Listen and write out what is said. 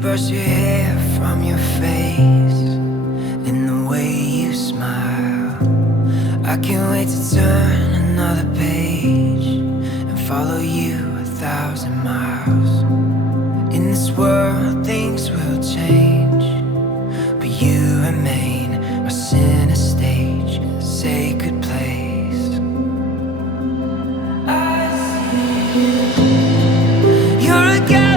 brush your hair from your face, and the way you smile. I can't wait to turn another page and follow you 1,000 miles. In this world things will change, but you remain my center stage, sacred place. I see you're a guy